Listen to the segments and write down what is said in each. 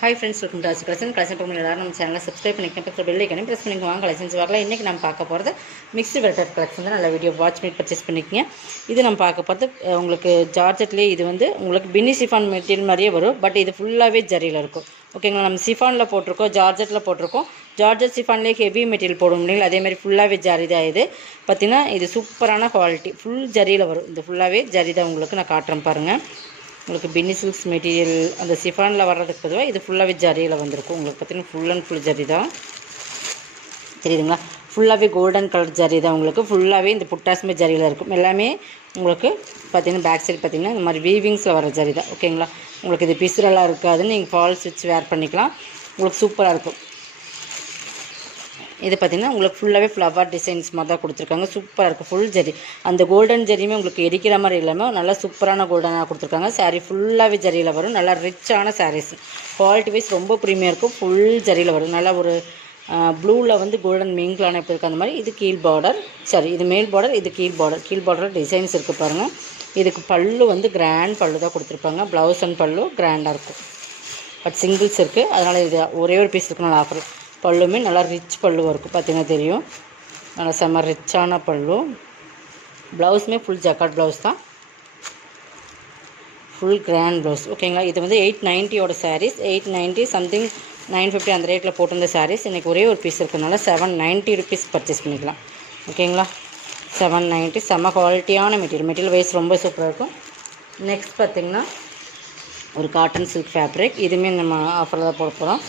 Hi friends, welcome to collection பண்ணுங்கள். எல்லாரும் நம்ம சேனலை சப்ஸ்கிரைப் பண்ணிக்கணும். பக்கத்தில் பெல் ஐக்கனையும் ப்ரெஸ் பண்ணிக்குவாங்க. கலெக்ஷன்ஸ் பார்க்கலாம். இன்றைக்கி நம்ம பார்க்க போகிறது மிக்ஸ்டு வெல்டர் கலெக்ஷன் தான். நல்ல வீடியோ வாட்ச் பண்ணி பர்ச்சேஸ் பண்ணிக்கங்க. இது நம்ம பார்க்க போகிறது உங்களுக்கு ஜார்ஜெட்லேயே இது வந்து உங்களுக்கு பின்னி சிஃபான் மெட்டீரியல் மாதிரியே வரும். பட் இது ஃபுல்லாகவே ஜரியில் இருக்கும். ஓகேங்களா, நம்ம சிஃபானில் போட்டிருக்கோம், ஜார்ஜெட்டில் போட்டிருக்கோம். ஜார்ஜெட் சிஃபான்லேயே ஹெவி மெட்டீரியல் போடும் இல்லைங்களா, அதேமாதிரி ஃபுல்லாகவே ஜரி தான். இது பார்த்திங்கன்னா இது சூப்பரான குவாலிட்டி, ஃபுல் ஜரியில் வரும். இது ஃபுல்லாகவே ஜரி தான். உங்களுக்கு நான் காட்டுறேன் பாருங்கள். உங்களுக்கு பின்னி சில்க்ஸ் மெட்டீரியல் அந்த சிஃபானில் வர்றதுக்கு பொதுவாக இது ஃபுல்லாகவே ஜரியில் வந்திருக்கும். உங்களுக்கு பார்த்திங்கன்னா ஃபுல் அண்ட் ஃபுல் ஜரி தான். தெரியுதுங்களா, ஃபுல்லாகவே கோல்டன் கலர் ஜரி தான். உங்களுக்கு ஃபுல்லாகவே இந்த புட்டாஸ்மே ஜரியில் இருக்கும். எல்லாமே உங்களுக்கு பார்த்திங்கன்னா பேக் சைடு பார்த்திங்கன்னா இந்த மாதிரி வீவிங்ஸில் வர ஜரி தான். ஓகேங்களா, உங்களுக்கு இது பிசுரெல்லாம் இருக்காதுன்னு நீங்கள் ஃபால்ஸ் வச்சு வேர் பண்ணிக்கலாம். உங்களுக்கு சூப்பராக இருக்கும். இது பார்த்திங்கன்னா உங்களுக்கு ஃபுல்லாகவே ஃப்ளவர் டிசைன்ஸ் மாதிரி தான் கொடுத்துருக்காங்க. சூப்பராக இருக்குது. ஃபுல் ஜரி, அந்த கோல்டன் ஜரியுமே உங்களுக்கு எரிக்கிற மாதிரி இல்லாமல் நல்லா சூப்பரான கோல்டனாக கொடுத்துருக்காங்க. சாரீ ஃபுல்லாகவே ஜரியில் வரும். நல்லா ரிச்சான சாரீஸ், குவாலிட்டி வைஸ் ரொம்ப ப்ரீமியம் இருக்கும். ஃபுல் ஜரியில் வரும். நல்லா ஒரு ப்ளூவில் வந்து கோல்டன் மிங்க்லான இப்போ இருக்குது. அந்த மாதிரி இது கீழ் பார்டர், சாரி இது மேல் பார்டர், இது கீழ் பார்டர். கீழ் பார்டரில் டிசைன்ஸ் இருக்குது பாருங்கள். இதுக்கு பல்லு வந்து கிராண்ட் பல்லு தான் கொடுத்துருப்பாங்க. ப்ளவுஸ் அண்ட் பல்லு கிராண்டாக இருக்கும். பட் சிங்கிள்ஸ் இருக்குது, அதனால் இது ஒரே ஒரு பீஸ் இருக்குது. நல்லா ஆஃபர். பல்லுமே நல்லா ரிச் பல்லுவாக இருக்கும். பார்த்திங்கன்னா தெரியும், நல்லா செம்ம ரிச்சான பல்லு. ப்ளவுஸுமே ஃபுல் ஜக்கார்ட் ப்ளவுஸ் தான், ஃபுல் கிராண்ட் ப்ளவுஸ். ஓகேங்களா, இது வந்து 890 சாரீஸ். 890 சம்திங் 950 அந்த ரேட்டில் போட்டிருந்த சாரீஸ் இன்றைக்கி ஒரே ஒரு பீஸ் இருக்கிறதுனால 790 ருபீஸ் பர்ச்சேஸ் பண்ணிக்கலாம். ஓகேங்களா, 790. செம்ம குவாலிட்டியான மெட்டீரியல் வைஸ் ரொம்ப சூப்பராக இருக்கும். நெக்ஸ்ட் பார்த்திங்கன்னா ஒரு காட்டன் சில்க் ஃபேப்ரிக். இதுவுமே நம்ம ஆஃபரில் தான் போட போகிறோம்.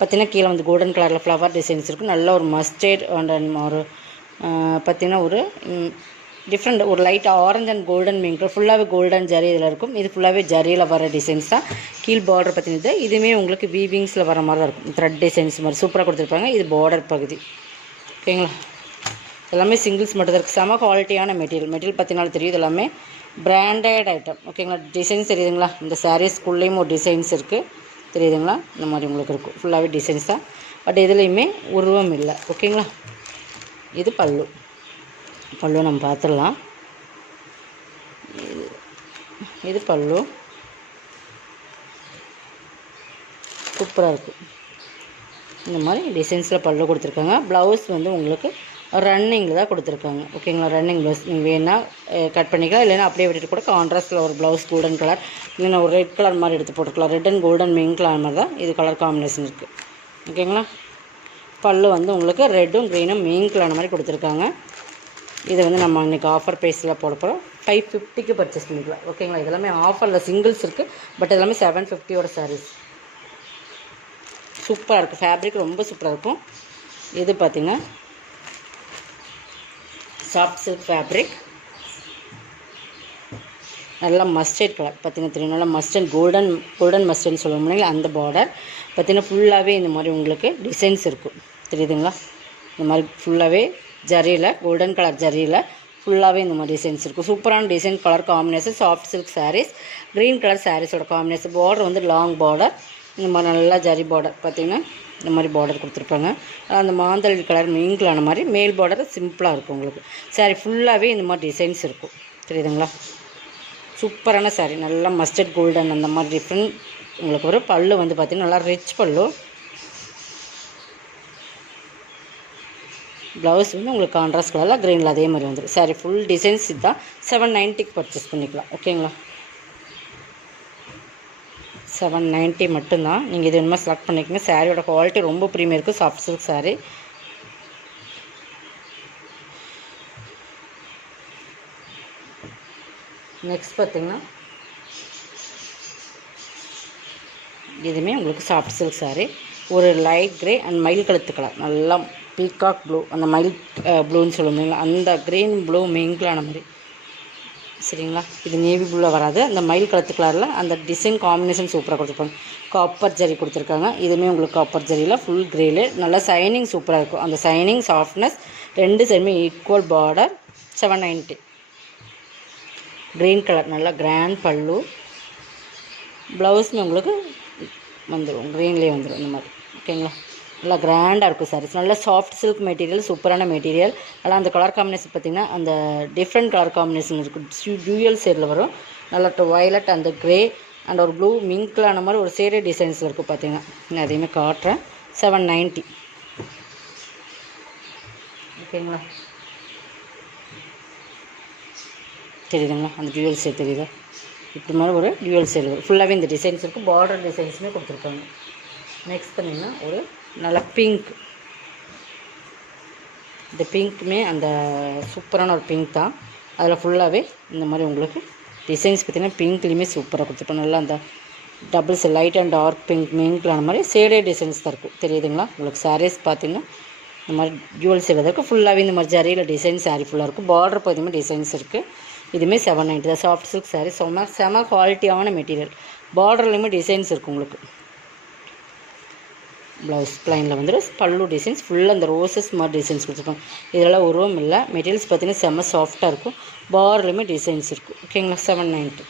பார்த்திங்கன்னா கீழே வந்து கோல்டன் கலரில் ஃப்ளவர் டிசைன்ஸ் இருக்கும். நல்ல ஒரு மஸ்டர்ட் அண்ட் ஒரு பார்த்திங்கன்னா ஒரு டிஃப்ரெண்ட் ஒரு light orange and golden mink ஃபுல்லாகவே கோல்டன் ஜரி இதில் இருக்கும். இது ஃபுல்லாகவே ஜரியில் வர டிசைன்ஸ் தான். கீழ் பார்டர் பார்த்திங்கன்னா இதுவுமே உங்களுக்கு வீவிங்ஸில் வர மாதிரி தான் இருக்கும். த்ரெட் டிசைன்ஸ் மாதிரி சூப்பராக கொடுத்துருப்பாங்க. இது பார்டர் பகுதி. ஓகேங்களா, எல்லாமே சிங்கிள்ஸ் மட்டும் தான் இருக்குது. செம குவாலிட்டியான மெட்டீரியல் பார்த்திங்கனாலும் தெரியும். இது எல்லாமே பிராண்டட் ஐட்டம். ஓகேங்களா, டிசைன்ஸ் தெரியுதுங்களா, இந்த சாரீஸ்குள்ளேயும் ஒரு டிசைன்ஸ் இருக்குது. தெரியுதுங்களா, இந்த மாதிரி உங்களுக்கு இருக்கும். ஃபுல்லாகவே டிசைன்ஸ் தான். பட் இதுலேயுமே உருவம் இல்லை. ஓகேங்களா, இது பல்லு. பல்லு நம்ம பார்த்துடலாம். இது பல்லு சூப்பராக இருக்கும். இந்த மாதிரி டிசைன்ஸில் பல்லு கொடுத்துருக்காங்க. ப்ளவுஸ் வந்து உங்களுக்கு ரன்னிங்கில் தான் கொடுத்துருக்காங்க. ஓகேங்களா, ரன்னிங் ப்ளவுஸ். நீங்கள் வேணால் கட் பண்ணிக்கலாம், இல்லைன்னா அப்படியே விட்டுட்டு கூட கான்ட்ராஸ்ட்டில் ஒரு ப்ளவுஸ் கோல்டன் கலர், இல்லைன்னா ஒரு ரெட் கலர் மாதிரி எடுத்து போட்டுக்கலாம். Red and golden mink colour மாதிரி தான் இது கலர் காம்பினேஷன் இருக்குது. ஓகேங்களா, பல்லு வந்து உங்களுக்கு ரெட்டும் க்ரீனும் மிங்க் கலர் மாதிரி கொடுத்துருக்காங்க. இது வந்து நம்ம இன்றைக்கி ஆஃபர் ப்ரைஸில் போட போகிறோம். 550க்கு பர்ச்சேஸ் பண்ணிக்கலாம். ஓகேங்களா, இதெல்லாமே ஆஃபரில் சிங்கிள்ஸ் இருக்குது. பட் எல்லாமே 750 சாரீஸ். சூப்பராக இருக்குது. ஃபேப்ரிக் ரொம்ப சூப்பராக இருக்கும். இது பார்த்திங்கன்னா சாஃப்ட் சில்க் ஃபேப்ரிக், நல்லா மஸ்டர்ட் கலர். பார்த்திங்கன்னா தெரியும், நல்லா மஸ்டர்ட் கோல்டன் மஸ்டர்ட்னு சொல்லுவோம் இல்லைங்களா, அந்த பார்டர் பார்த்திங்கன்னா ஃபுல்லாகவே இந்த மாதிரி உங்களுக்கு டிசைன்ஸ் இருக்கும். தெரியுதுங்களா, இந்த மாதிரி ஃபுல்லாகவே ஜரியில் கோல்டன் கலர் ஜரியில் ஃபுல்லாகவே இந்த மாதிரி டிசைன்ஸ் இருக்கும். சூப்பரான design, colour combination. Soft silk saris, green colour சாரீஸோட காம்பினேஷன். பார்டர் வந்து லாங் பார்டர், இந்த மாதிரி நல்லா ஜரி பார்டர். பார்த்திங்கன்னா இந்த மாதிரி பார்டர் கொடுத்துருப்பாங்க. அந்த மாந்தல் கலர் மிங்கிலான மாதிரி மேல் பார்டர் சிம்பிளாக இருக்கும். உங்களுக்கு சாரீ ஃபுல்லாகவே இந்த மாதிரி டிசைன்ஸ் இருக்கும். தெரியுதுங்களா, சூப்பரான சாரீ. நல்லா மஸ்டர்ட் கோல்டன் அந்த மாதிரி டிஃப்ரெண்ட் உங்களுக்கு ஒரு பல்லு வந்து பார்த்திங்கன்னா நல்லா ரிச் பல்லு. ப்ளவுஸ் வந்து உங்களுக்கு கான்ட்ராஸ்ட் கலரில் க்ரீனில் அதே மாதிரி வந்துடும். சாரீ ஃபுல் டிசைன்ஸ் இதுதான். 790க்கு பர்ச்சேஸ் பண்ணிக்கலாம். ஓகேங்களா, 790 மட்டும்தான். நீங்கள் இது வேணுமா செலக்ட் பண்ணிக்கோங்க. சாரியோட குவாலிட்டி ரொம்ப ப்ரீமியம் இருக்குது. Soft silk sari. நெக்ஸ்ட் பார்த்திங்கன்னா இதுவுமே உங்களுக்கு சாஃப்ட் சில்க் சாரீ. ஒரு லைட் க்ரே அண்ட் மயில் கழுத்து கலர், நல்லா பீகாக் ப்ளூ, அந்த மயில் ப்ளூன்னு சொல்லுவீங்களா, அந்த க்ரீன் ப்ளூ மிங்கிலான மாதிரி. சரிங்களா, இது நேவி ப்ளூவில் வராது. அந்த மயில் கலத்து கலரில் அந்த டிசைன் காம்பினேஷன் சூப்பராக கொடுத்துருப்பாங்க. காப்பர் ஜரி கொடுத்துருக்காங்க. இதுவுமே உங்களுக்கு காப்பர் ஜரியில் ஃபுல் க்ரேல நல்லா சைனிங் சூப்பராக இருக்கும். அந்த சைனிங் சாஃப்ட்னஸ் ரெண்டு சைடுமே ஈக்குவல் பார்டர். 790. க்ரீன் கலர் நல்லா கிராண்ட் பல்லு. ப்ளவுஸுமே உங்களுக்கு வந்துடும், க்ரீன்லேயே வந்துடும் இந்த மாதிரி. ஓகேங்களா, நல்லா கிராண்டாக இருக்கும் சாரீஸ். நல்லா சாஃப்ட் சில்க் மெட்டீரியல், சூப்பரான மெட்டீரியல். நல்லா அந்த கலர் காம்பினேஷன் பார்த்திங்கன்னா அந்த டிஃப்ரெண்ட் கலர் காம்பினேஷன் இருக்குது. டியூயல் ஷேடில் வரும். நல்லா வயலட் அந்த க்ரே அண்ட் ஒரு ப்ளூ மிங்க்லான மாதிரி ஒரு சேரே டிசைன்ஸில் இருக்கும் பார்த்தீங்கன்னா. நான் அதையுமே காட்டுறேன். 790. ஓகேங்களா? தெரியுதுங்களா? அந்த டியூவல் ஷேட் தெரியுதா? இப்படி மாதிரி ஒரு டியூவல் ஷேட் வரும். ஃபுல்லாகவே இந்த டிசைன்ஸ் இருக்கும். பார்டர் டிசைன்ஸுமே கொடுத்துருக்காங்க. நெக்ஸ்ட் பண்ணிங்கன்னா ஒரு நல்ல பிங்க். இந்த பிங்க்குமே அந்த சூப்பரான ஒரு பிங்க் தான். அதில் ஃபுல்லாகவே இந்த மாதிரி உங்களுக்கு டிசைன்ஸ் பார்த்திங்கன்னா பிங்க்லேயுமே சூப்பராக கொடுத்துருப்போம். நல்லா அந்த doubles light and dark pink மிங்க்லான மாதிரி ஷேடே டிசைன்ஸ் தான் இருக்கும். தெரியுதுங்களா? உங்களுக்கு சாரீஸ் பார்த்திங்கன்னா இந்த மாதிரி டியூவல் ஷேட் இருக்கும். ஃபுல்லாகவே இந்த மாதிரி ஜரியில் டிசைன் சாரீ ஃபுல்லாக இருக்கும். பார்டர் பார்த்திங்கன்னா டிசைன்ஸ் இருக்குது. இதுவுமே 790 தான். Soft silk sari. செம குவாலிட்டியான மெட்டீரியல். பார்டர்லேயுமே டிசைன்ஸ் இருக்குது உங்களுக்கு. ப்ளவுஸ் ப்ளைனில் வந்துடும். பல்லு டிசைன்ஸ் ஃபுல்லாக அந்த ரோசஸ் மாதிரி டிசைன்ஸ் கொடுத்துருப்பாங்க. இதெல்லாம் உருவம் இல்லை. மெட்டீரியல்ஸ் பார்த்திங்கன்னா செம்ம சாஃப்டாக இருக்கும். பார்டர்லேயுமே டிசைன்ஸ் இருக்கும். ஓகேங்களா? 790.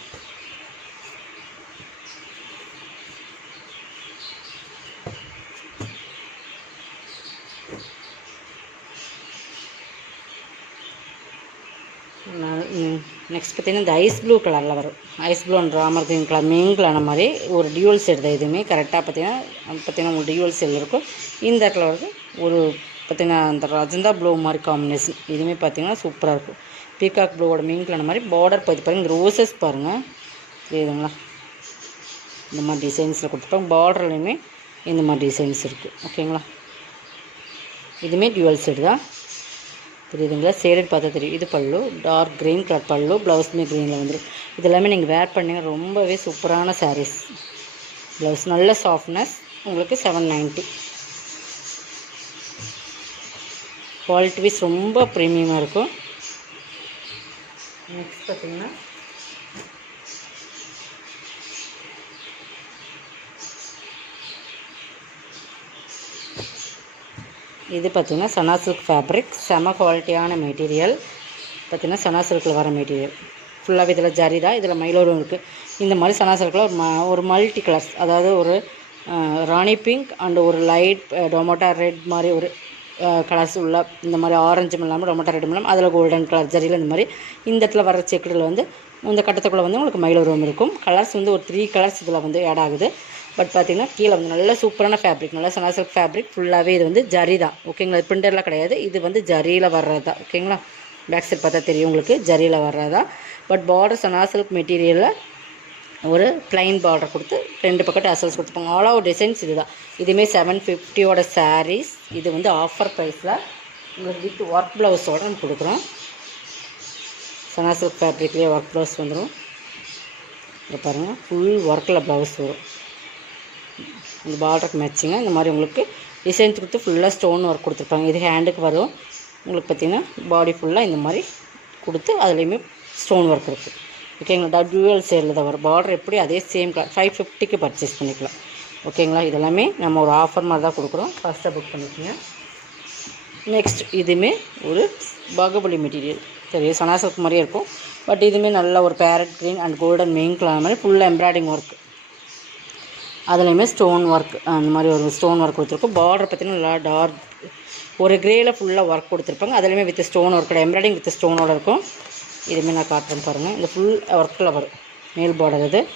நெக்ஸ்ட் பார்த்திங்கன்னா இந்த ஐஸ் ப்ளூ கலரில் வரும். Ice blue and Ramar green colour மீங்கலான மாதிரி ஒரு டியூவல் ஷேட் தான். இதுவுமே கரெக்டாக பார்த்திங்கன்னா உங்களுக்கு டியூவல் ஷேட் இருக்கும். இந்த இடத்துல வருது ஒரு பார்த்திங்கன்னா அந்த ரஜந்தா ப்ளூ மாதிரி காம்பினேஷன். இதுவுமே பார்த்திங்கன்னா சூப்பராக இருக்கும். பீகாக் ப்ளூவோட மீங்கலான மாதிரி பார்டர் பார்த்து பாருங்கள். இந்த ரோசஸ் பாருங்கள். தெரியுதுங்களா? இந்த மாதிரி டிசைன்ஸில் கொடுத்துருப்பாங்க. பார்டர்லையுமே இந்த மாதிரி டிசைன்ஸ் இருக்குது. ஓகேங்களா? இதுவுமே டியூவல் ஷேட் தான். தெரியுதுங்களா? ஷேடட் பார்த்தா தெரியும். இது பல்லு டார்க் க்ரீன் கலர் பல்லு. ப்ளவுஸுமே க்ரீனில் வந்துடும். இது எல்லாமே நீங்கள் வேர் பண்ணிங்க ரொம்பவே சூப்பரான சாரீஸ். ப்ளவுஸ் நல்ல சாஃப்ட்னஸ். உங்களுக்கு 790. குவாலிட்டி வைஸ் ரொம்ப ப்ரீமியமாக இருக்கும். நெக்ஸ்ட் பார்த்திங்கன்னா இது பார்த்திங்கன்னா சனா சில்க் ஃபேப்ரிக். செம குவாலிட்டியான மெட்டீரியல். பார்த்திங்கன்னா சனா சில்கில் வர மெட்டீரியல் ஃபுல்லாகவே இதில் ஜரி தான். இதில் மயிலோடும் இருக்குது. இந்த மாதிரி சனா சில்கில் ஒரு மல்டி கலர்ஸ், அதாவது ஒரு ராணி பிங்க் அண்டு ஒரு லைட் டொமேட்டோ ரெட் மாதிரி ஒரு கலர்ஸ் உள்ள இந்த மாதிரி ஆரஞ்சும் இல்லாமல் டொமேட்டோ ரெட்டும் இல்லாமல் அதில் கோல்டன் கலர் ஜரியில் இந்த மாதிரி இந்த இடத்துல வர செக்குடில் வந்து இந்த கட்டத்துக்குள்ளே வந்து உங்களுக்கு மயிலோரம் இருக்கும். கலர்ஸ் வந்து ஒரு 3 கலர்ஸ் இதில் வந்து ஆட் ஆகுது. பட் பார்த்திங்கன்னா கீழே வந்து நல்ல சூப்பரான ஃபேப்ரிக். நல்லா சனா சில்க் ஃபேப்ரிக். ஃபுல்லாகவே இது வந்து ஜரி தான். ஓகேங்களா? பிரிண்டர்லாம் கிடையாது. இது வந்து ஜரியில் வர்றது தான். ஓகேங்களா? பேக் சைட் பார்த்தா தெரியும் உங்களுக்கு. ஜரியில் வர்றது தான். பட் பார்டர் சனா சில்க் மெட்டீரியலில் ஒரு ப்ளைன் பார்டர் கொடுத்து 2 பக்கம் டசல்ஸ் கொடுத்துருப்பாங்க. ஆல் ஓவர் டிசைன்ஸ் இது தான். இதுவுமே 750 சாரீஸ். இது வந்து ஆஃபர் ப்ரைஸில் உங்களுக்கு வித் ஒர்க் ப்ளவுஸோடு நம்ம கொடுக்குறோம். சனா சில்க் ஃபேப்ரிக்லேயே ஒர்க் ப்ளவுஸ் வந்துடும். இங்கே பாருங்கள், ஃபுல் ஒர்க்கில் ப்ளவுஸ் வரும். இந்த பார்டருக்கு மேட்சிங்க இந்த மாதிரி உங்களுக்கு டிசைன் கொடுத்து ஃபுல்லாக ஸ்டோன் ஒர்க் கொடுத்துருப்பாங்க. இது ஹேண்டுக்கு வரும். உங்களுக்கு பார்த்திங்கன்னா பாடி ஃபுல்லாக இந்த மாதிரி கொடுத்து அதுலேயுமே ஸ்டோன் ஒர்க் இருக்குது. ஓகேங்களா? டியூவல் ஷேடில் தான் வரும். பார்டர் எப்படி அதே சேம் கலர். 550க்கு பர்ச்சேஸ் பண்ணிக்கலாம். ஓகேங்களா? இதெல்லாமே நம்ம ஒரு ஆஃபர் மாதிரி தான் கொடுக்குறோம். ஃபஸ்ட்டாக புக் பண்ணிக்கோங்க. நெக்ஸ்ட் இதுவுமே ஒரு பாகுபலி மெட்டீரியல். சரி, சனா சில்க் மாதிரியே இருக்கும். பட் இதுவுமே நல்ல ஒரு பேரட் க்ரீன் அண்ட் கோல்டன் மெயின்கலான மாதிரி ஃபுல்லாக எம்ப்ராய்டிங் ஒர்க். அதுலேயுமே ஸ்டோன் ஒர்க் அந்த மாதிரி ஒரு ஸ்டோன் ஒர்க் கொடுத்துருக்கும். பார்டர் பார்த்திங்கன்னா நல்லா டார்க் ஒரு க்ரேயில் ஃபுல்லாக ஒர்க் கொடுத்துருப்பாங்க. அதுலேயுமே வித் ஸ்டோன் ஒர்க்கோட எம்ப்ராய்டிங் வித் ஸ்டோனோட இருக்கும். இதுவுமே நான் காட்டுறேன் பாருங்கள். இந்த ஃபுல் ஒர்க்கில் வரும் மேல் பார்டர்.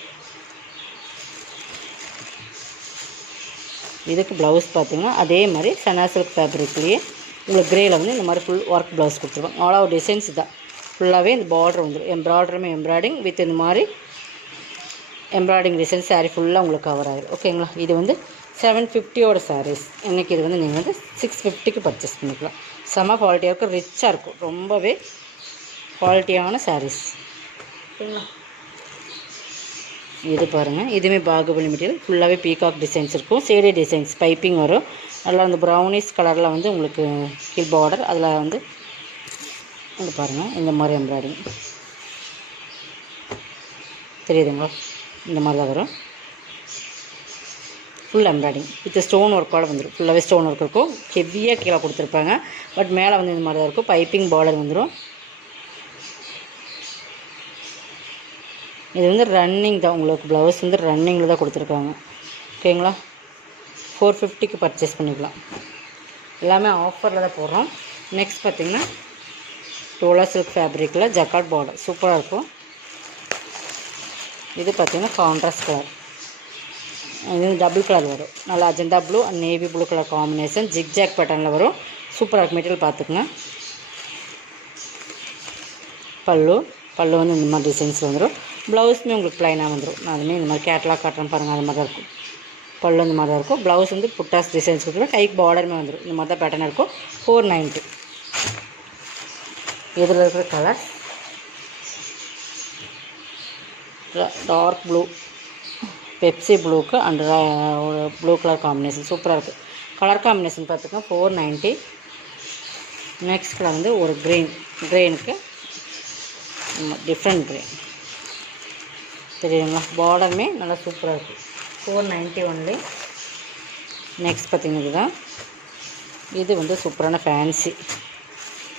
இதுக்கு ப்ளவுஸ் பார்த்திங்கன்னா அதே மாதிரி சனா சில்க் ஃபேப்ரிக்லேயே உங்களுக்கு க்ரேயில் வந்து இந்த மாதிரி ஃபுல் ஒர்க் ப்ளவுஸ் கொடுத்துருப்பாங்க. ஆல் ஓவர் டிசைன்ஸ் தான். ஃபுல்லாகவே இந்த பார்டர் வந்துடும். எம்ப்ராய்டிங் வித் இந்த மாதிரி எம்ப்ராய்டிங் டிசைன் சாரீ ஃபுல்லாக உங்களுக்கு கவர் ஆகிடும். ஓகேங்களா? இது வந்து 750 சாரீஸ். இன்றைக்கி இது வந்து நீங்கள் வந்து 650க்கு பர்ச்சேஸ் பண்ணிக்கலாம். செம குவாலிட்டியாக இருக்கும். ரிச்சாக இருக்கும். ரொம்பவே குவாலிட்டியான சாரீஸ். ஓகேங்களா? இது பாருங்கள். இதுவுமே பாகுபலி மெட்டீரியல். ஃபுல்லாகவே பீகாக் டிசைன்ஸ் இருக்கும். ஷேடே டிசைன்ஸ் பைப்பிங் வரும். நல்லா அந்த ப்ரௌனிஷ் கலரில் வந்து உங்களுக்கு கீழ் பார்டர். அதில் வந்து இது பாருங்கள் இந்த மாதிரி எம்ப்ராய்டிங் தெரியுதுங்களா? இந்த மாதிரி தான் வரும். ஃபுல் எம்ப்ராய்டிங் வித் ஸ்டோன் ஒர்க்கோடு வந்துடும். ஃபுல்லாகவே ஸ்டோன் ஒர்க் இருக்கும். ஹெவியாக கீழே கொடுத்துருப்பாங்க. பட் மேலே வந்து இந்த மாதிரி தான் இருக்கும். பைப்பிங் பார்டர் வந்துடும். இது வந்து ரன்னிங் தான். உங்களுக்கு ப்ளவுஸ் வந்து ரன்னிங்கில் தான் கொடுத்துருக்காங்க. ஓகேங்களா? 450க்கு பர்ச்சேஸ் பண்ணிக்கலாம். எல்லாமே ஆஃபரில் தான் போடுறோம். நெக்ஸ்ட் பார்த்திங்கன்னா டோலா சில்க் ஃபேப்ரிக்கில் ஜக்கார்ட் பார்டர் சூப்பராக இருக்கும். இது பார்த்திங்கன்னா கான்ட்ராஸ்ட் கலர், இது டபுள் கலர் வரும். நல்லா agenda blue and navy blue colour combination, zigzag பேட்டர்னில் வரும். சூப்பராக இருக்கும். மெட்டீரியல் பார்த்துக்குங்க. பல்லு வந்து இந்த மாதிரி டிசைன்ஸ் வந்துடும். ப்ளவுஸுமே உங்களுக்கு ப்ளைனாக வந்துடும். நான் அதுவுமே இந்த மாதிரி கேட்லாக் காட்டுறேன் பாருங்கள், அது மாதிரி தான் இருக்கும். பல்லு இந்த மாதிரி தான் இருக்கும். ப்ளவுஸ் வந்து புட்டாஸ் டிசைன்ஸ் கொடுத்துருவோம். கைக்கு பார்டருமே வந்துடும். இந்த மாதிரி தான் பேட்டர்ன் இருக்கும். 490. இதில் இருக்கிற கலர் டார்க் ப்ளூ, பெப்சி ப்ளூக்கு அண்ட் ஒரு ப்ளூ கலர் காம்பினேஷன் சூப்பராக இருக்குது. கலர் காம்பினேஷன் பார்த்துக்கோங்க. 490. நெக்ஸ்ட் கலர் வந்து ஒரு க்ரீனுக்கு டிஃப்ரெண்ட் க்ரீன் தெரியுங்களா. பார்டருமே நல்லா சூப்பராக இருக்குது. 490 ஒன்லி. நெக்ஸ்ட் பார்த்திங்கன்னா இதுதான். இது வந்து சூப்பரான ஃபேன்சி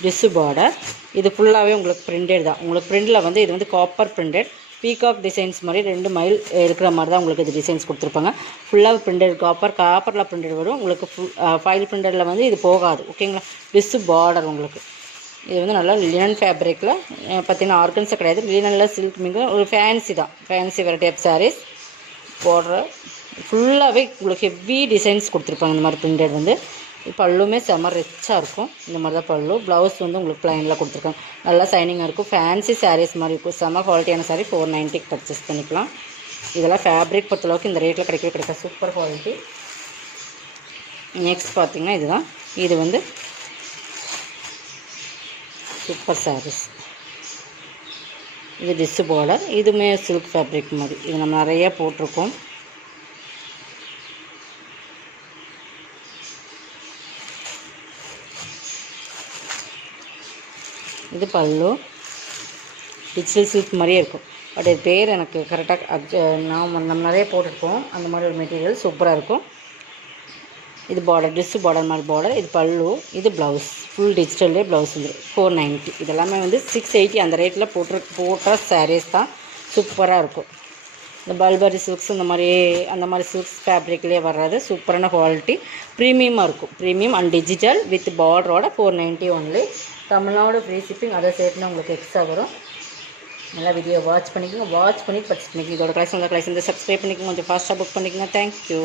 டிஷ்ஷு பார்டர். இது ஃபுல்லாகவே உங்களுக்கு பிரிண்டட் தான். உங்களுக்கு பிரிண்டில் வந்து இது வந்து காப்பர் பிரிண்டட் பீகாக் டிசைன்ஸ் மாதிரி 2 மைல் இருக்கிற மாதிரி தான் உங்களுக்கு இது டிசைன்ஸ் கொடுத்துருப்பாங்க. ஃபுல்லாக பிரிண்டட் காப்பரில் பிரிண்டட் வரும். உங்களுக்கு ஃபைல் பிரிண்டடில் வந்து இது போகாது. ஓகேங்களா. டிஷ்ஷு பார்டர் உங்களுக்கு இது வந்து நல்லா லினன் ஃபேப்ரிக்கில் பார்த்திங்கன்னா ஆர்கன்ஸாக கிடையாது, லினனில் சில்க் மிக ஒரு ஃபேன்சி தான். ஃபேன்சி வெரைட்டி ஆஃப் சாரீஸ் போடுற ஃபுல்லாகவே உங்களுக்கு ஹெவி டிசைன்ஸ் கொடுத்துருப்பாங்க. இந்த மாதிரி பிரிண்டட் வந்து பல்லுமே செம்ம ரிச்சாக இருக்கும். இந்த மாதிரி தான் பல்லு. ப்ளவுஸ் வந்து உங்களுக்கு ப்ளைனில் கொடுத்துருக்காங்க. நல்லா சைனிங்காக இருக்கும். ஃபேன்சி சாரீஸ் மாதிரி இருக்கும். செம்ம குவாலிட்டியான சாரீ 490க்கு பர்ச்சேஸ் பண்ணிக்கலாம். இதெல்லாம் ஃபேப்ரிக் பொறுத்தளவுக்கு இந்த ரேட்டில் கிடைக்காது. Super quality. நெக்ஸ்ட் பார்த்திங்கன்னா இதுதான். இது வந்து சூப்பர் சாரீஸ். இது டிஷ்ஷு பார்டர். இதுவுமே சில்க் ஃபேப்ரிக் மாதிரி. இது நம்ம நிறைய போட்டிருக்கோம். இது பல்லு. டிஜிட்டல் சில்க் மாதிரியே இருக்கும். பட் இது பேர் எனக்கு கரெக்டாக நம்ம நிறைய போட்டிருக்கோம். அந்த மாதிரி ஒரு மெட்டீரியல் சூப்பராக இருக்கும். இது பார்டர் டிஷ்ஷு பார்டர் மாதிரி பார்டர். இது பல்லு. இது ப்ளவுஸ் ஃபுல் டிஜிட்டல்லே ப்ளவுஸ் வந்துடும். 490. இதெல்லாமே வந்து 680 அந்த ரேட்டில் போட்ட சாரீஸ் தான். சூப்பராக இருக்கும். இந்த பல்பரி சில்க்ஸ் அந்த மாதிரி சில்க்ஸ் ஃபேப்ரிக்லேயே வர்றது சூப்பரான குவாலிட்டி. ப்ரீமியமாக இருக்கும். ப்ரீமியம் அண்ட் டிஜிட்டல் வித் பார்டரோட 490 ஒன்லி. Tamil Nadu free shipping. அதை சேர்த்துனா உங்களுக்கு எக்ஸ்ட்ரா வரும். நல்லா வீடியோ வாட்ச் பண்ணிக்கோங்க. வாட்ச் பண்ணி பர்ச்சேஸ் பண்ணிக்கோங்க. இதோட கலெக்ஷன் சப்ஸ்கிரைப் பண்ணிக்கோங்க. கொஞ்சம் ஃபாஸ்ட்டாக புக் பண்ணிக்கோங்க. தேங்க்யூ.